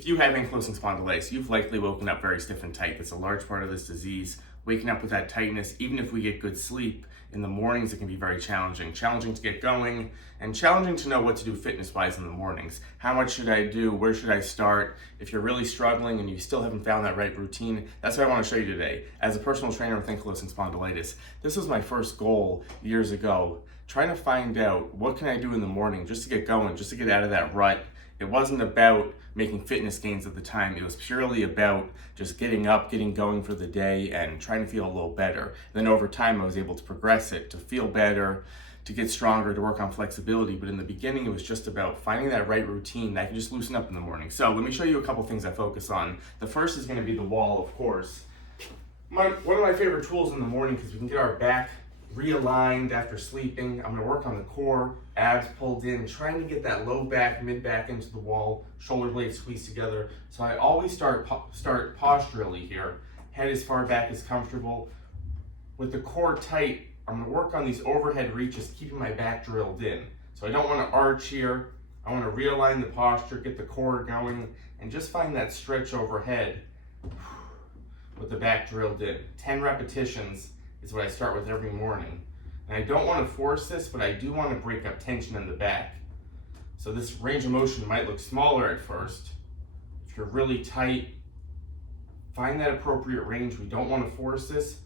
If you have ankylosing spondylitis, you've likely woken up very stiff and tight. That's a large part of this disease. Waking up with that tightness, even if we get good sleep, in the mornings it can be very challenging. Challenging to get going, and challenging to know what to do fitness-wise in the mornings. How much should I do? Where should I start? If you're really struggling and you still haven't found that right routine, that's what I want to show you today. As a personal trainer with ankylosing spondylitis, this was my first goal years ago, trying to find out what can I do in the morning just to get going, just to get out of that rut. It wasn't about making fitness gains at the time. It was purely about just getting up, getting going for the day, and trying to feel a little better. And then over time, I was able to progress it, to feel better, to get stronger, to work on flexibility. But in the beginning, it was just about finding that right routine that I can just loosen up in the morning. So let me show you a couple things I focus on. The first is going to be the wall, of course. One of my favorite tools in the morning, because we can get our back realigned after sleeping. I'm going to work on the core, abs pulled in, trying to get that low back, mid back into the wall, shoulder blades squeezed together. So I always start posturally here, head as far back as comfortable. With the core tight, I'm going to work on these overhead reaches, keeping my back drilled in. So I don't want to arch here. I want to realign the posture, get the core going, and just find that stretch overhead with the back drilled in. 10 repetitions is what I start with every morning. And I don't want to force this, but I do want to break up tension in the back. So this range of motion might look smaller at first. If you're really tight, find that appropriate range. We don't want to force this.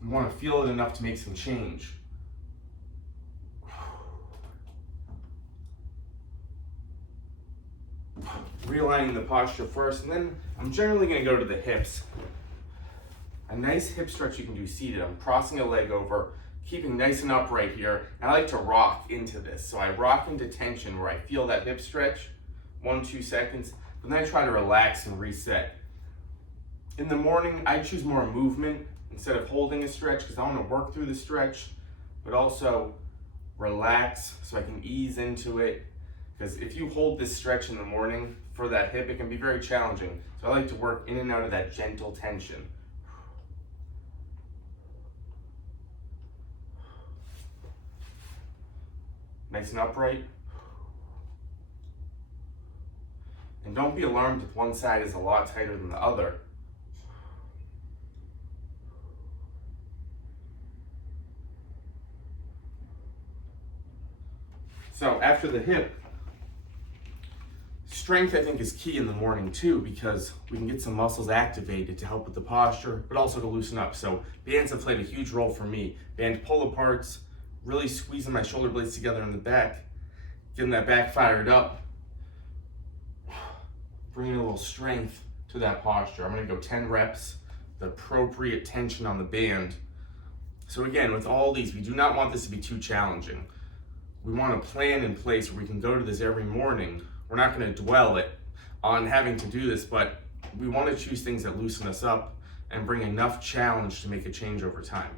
We want to feel it enough to make some change. Realigning the posture first, and then I'm generally going to go to the hips. A nice hip stretch you can do seated. I'm crossing a leg over, keeping nice and upright here. And I like to rock into this. So I rock into tension where I feel that hip stretch, 1-2 seconds, but then I try to relax and reset. In the morning, I choose more movement instead of holding a stretch because I want to work through the stretch, but also relax so I can ease into it. Because if you hold this stretch in the morning for that hip, it can be very challenging. So I like to work in and out of that gentle tension. Nice and upright. And don't be alarmed if one side is a lot tighter than the other. So after the hip, strength I think is key in the morning too, because we can get some muscles activated to help with the posture, but also to loosen up. So bands have played a huge role for me. Band pull aparts, really squeezing my shoulder blades together in the back, getting that back fired up, bringing a little strength to that posture. I'm going to go 10 reps, the appropriate tension on the band. So again, with all these, we do not want this to be too challenging. We want a plan in place where we can go to this every morning. We're not going to dwell on having to do this, but we want to choose things that loosen us up and bring enough challenge to make a change over time.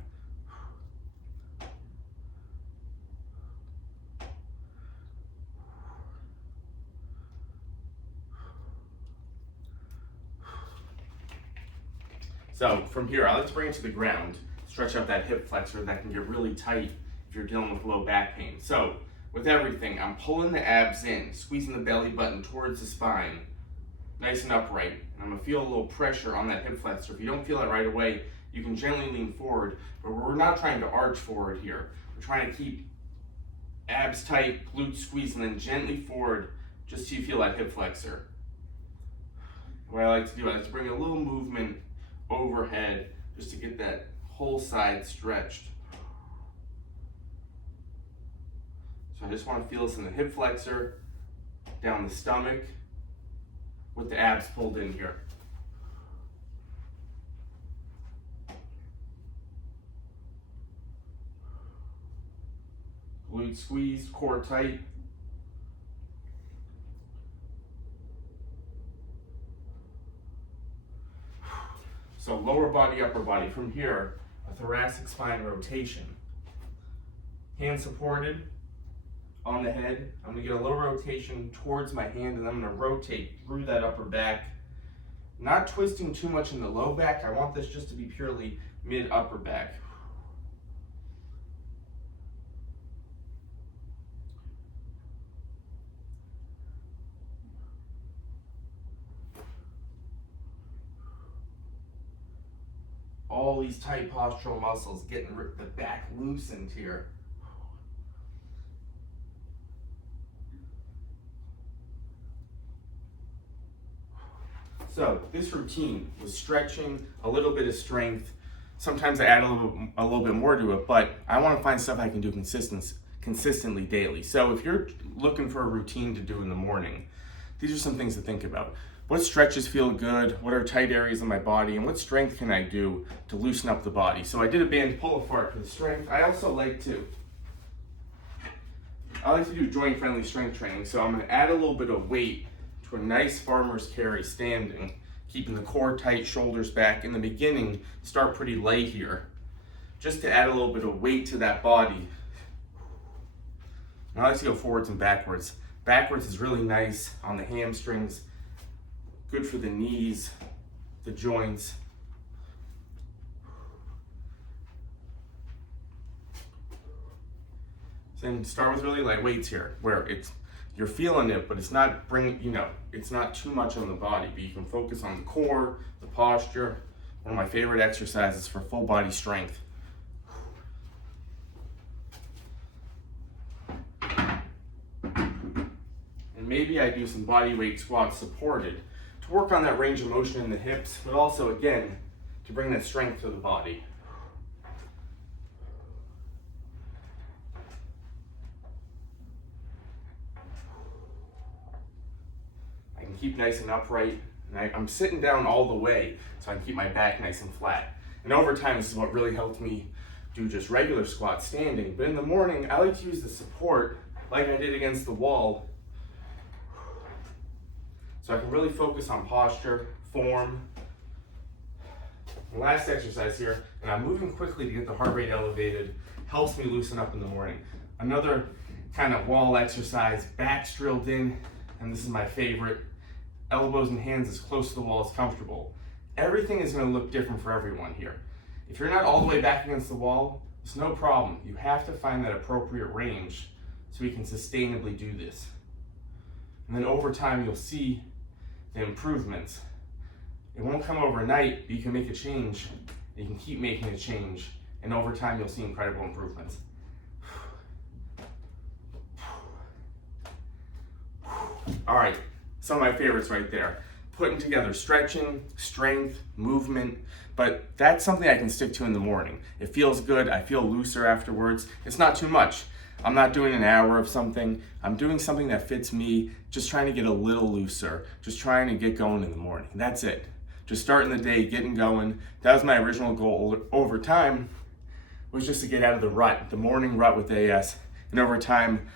So from here, I like to bring it to the ground, stretch out that hip flexor that can get really tight if you're dealing with low back pain. So with everything, I'm pulling the abs in, squeezing the belly button towards the spine, nice and upright. And I'm gonna feel a little pressure on that hip flexor. If you don't feel it right away, you can gently lean forward, but we're not trying to arch forward here. We're trying to keep abs tight, glutes squeezed, and then gently forward just so you feel that hip flexor. What I like to do, I like to bring a little movement overhead just to get that whole side stretched. So I just want to feel this in the hip flexor, down the stomach, with the abs pulled in here. Glute squeezed, core tight. So lower body, upper body. From here, a thoracic spine rotation. Hands supported on the head. I'm gonna get a little rotation towards my hand, and I'm gonna rotate through that upper back. Not twisting too much in the low back. I want this just to be purely mid-upper back. all these tight postural muscles, getting the back loosened here. So this routine was stretching, a little bit of strength. Sometimes I add a little bit more to it, but I want to find stuff I can do consistently daily. So if you're looking for a routine to do in the morning, these are some things to think about. What stretches feel good? What are tight areas in my body? And what strength can I do to loosen up the body? So I did a band pull apart for the strength. I also like to do joint friendly strength training. So I'm going to add a little bit of weight to a nice farmer's carry standing, keeping the core tight, shoulders back. In the beginning, start pretty light here, just to add a little bit of weight to that body. And I like to go forwards and backwards. Backwards is really nice on the hamstrings, good for the knees, the joints. So then start with really light weights here, where you're feeling it, but it's not it's not too much on the body, but you can focus on the core, the posture. One of my favorite exercises for full body strength. And maybe I do some body weight squats supported to work on that range of motion in the hips, but also again, to bring that strength to the body. I can keep nice and upright, and I'm sitting down all the way so I can keep my back nice and flat. And over time, this is what really helped me do just regular squats standing. But in the morning, I like to use the support like I did against the wall, so I can really focus on posture, form. The last exercise here, and I'm moving quickly to get the heart rate elevated, helps me loosen up in the morning. Another kind of wall exercise, backs drilled in, and this is my favorite, elbows and hands as close to the wall as comfortable. Everything is going to look different for everyone here. If you're not all the way back against the wall, it's no problem. You have to find that appropriate range so we can sustainably do this. And then over time, you'll see the improvements. It won't come overnight, but you can make a change. You can keep making a change, and over time, you'll see incredible improvements. All right, some of my favorites right there. Putting together stretching, strength, movement, but that's something I can stick to in the morning. It feels good, I feel looser afterwards. It's not too much. I'm not doing an hour of something. I'm doing something that fits me, just trying to get a little looser, just trying to get going in the morning. That's it. Just starting the day, getting going. That was my original goal over time, was just to get out of the rut, the morning rut with AS. And over time,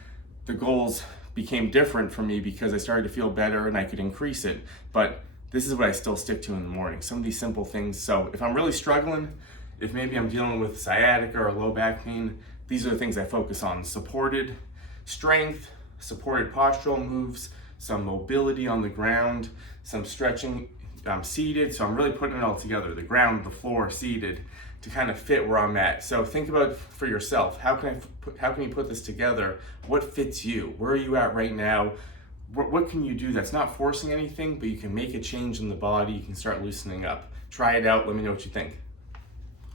the goals became different for me because I started to feel better and I could increase it. But this is what I still stick to in the morning, some of these simple things. So if I'm really struggling, if maybe I'm dealing with sciatica or low back pain, these are the things I focus on. Supported strength, supported postural moves, some mobility on the ground, some stretching. I'm seated, so I'm really putting it all together, the ground, the floor, seated, to kind of fit where I'm at. So think about for yourself, how can you put this together? What fits you? Where are you at right now? What can you do that's not forcing anything, but you can make a change in the body, you can start loosening up. Try it out, let me know what you think.